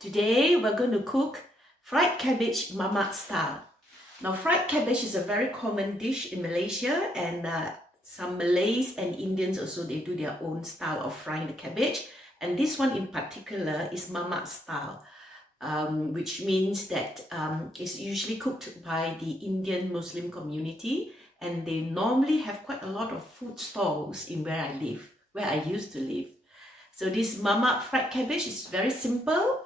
Today we're going to cook fried cabbage Mamak style. Now fried cabbage is a very common dish in Malaysia, and some Malays and Indians also, they do their own style of frying the cabbage, and this one in particular is Mamak style, which means that it's usually cooked by the Indian Muslim community, and they normally have quite a lot of food stalls in where I used to live. So this Mamak fried cabbage is very simple,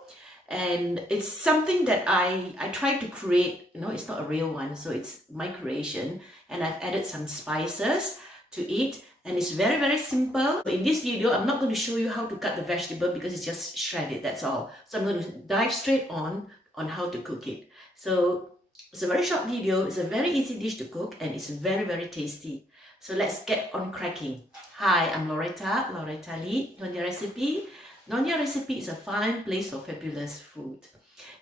and it's something that I tried to create. It's not a real one, so it's my creation, and I've added some spices to it, and it's very, very simple. In this video, I'm not going to show you how to cut the vegetable because it's just shredded, that's all. So I'm going to dive straight on how to cook it. So it's a very short video, it's a very easy dish to cook, and it's very, very tasty. So let's get on cracking. Hi, I'm Loretta Lee, Nyonya Recipe. Nyonya Recipe is a fine place for fabulous food.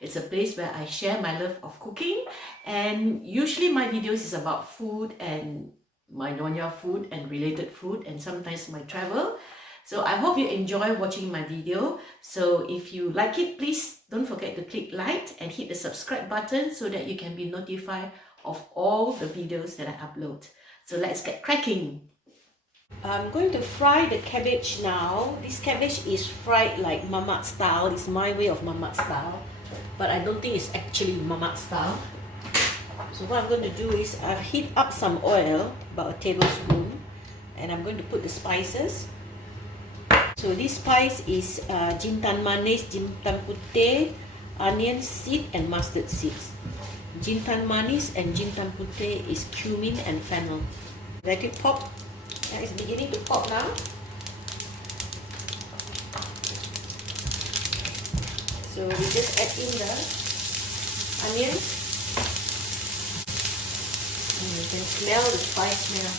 It's a place where I share my love of cooking, and usually my videos is about food and my Nyonya food and related food, and sometimes my travel. So I hope you enjoy watching my video. So if you like it, please don't forget to click like and hit the subscribe button so that you can be notified of all the videos that I upload. So let's get cracking. I'm going to fry the cabbage now. This cabbage is fried like Mamak style. It's my way of Mamak style, but I don't think it's actually Mamak style. So what I'm going to do is I've heat up some oil, about a tablespoon, and I'm going to put the spices. So this spice is jintan manis, jintan putih, onion seed and mustard seeds. Jintan manis and jintan putih is cumin and fennel. Let it pop. It's beginning to pop now. So we just add in the onions. And you can smell the spice now.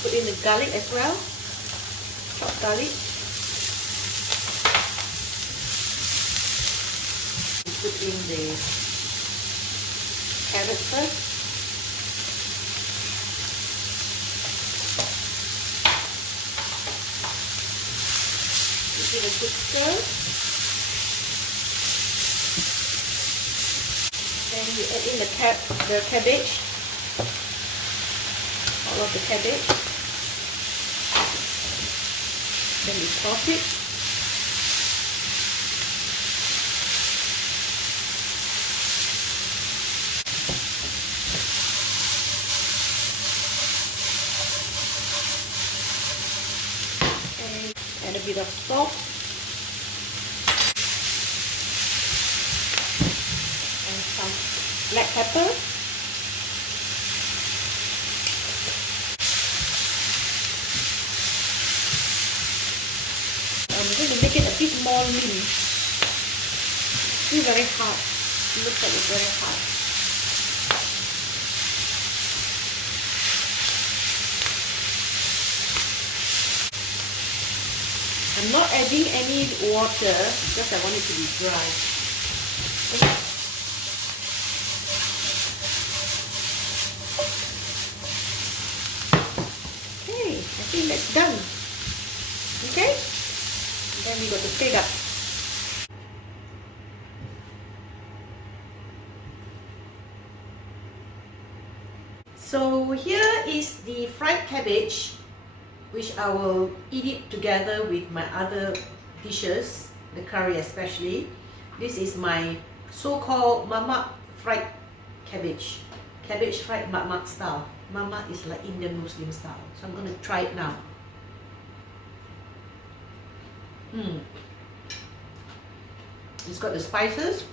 Put in the garlic as well. Chopped garlic. Put in the carrot first. Give it a good stir. Then you add in the cabbage, all of the cabbage. Then you toss it. And a bit of salt and some black pepper. I'm going to make it a bit more lean. It's very hard. It looks like it's very hard. I'm not adding any water because I want it to be dry. Okay, I think that's done. Okay, and then we got to plate up. So here is the fried cabbage, which I will eat it together with my other dishes, the curry especially. This is my so-called Mamak fried cabbage. Cabbage fried Mamak style. Mamak is like Indian Muslim style. So I'm going to try it now. It's got the spices.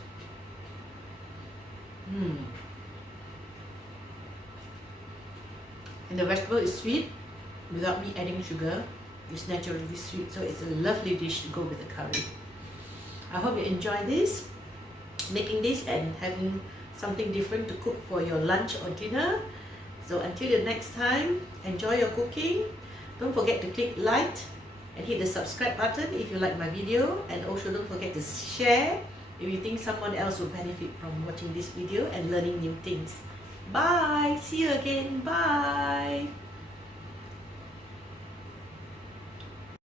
And the vegetable is sweet. Without me adding sugar. It's naturally sweet, so it's a lovely dish to go with the curry. I hope you enjoy this, making this and having something different to cook for your lunch or dinner. So until the next time, enjoy your cooking. Don't forget to click like and hit the subscribe button if you like my video, and also don't forget to share if you think someone else will benefit from watching this video and learning new things. Bye! See you again. Bye!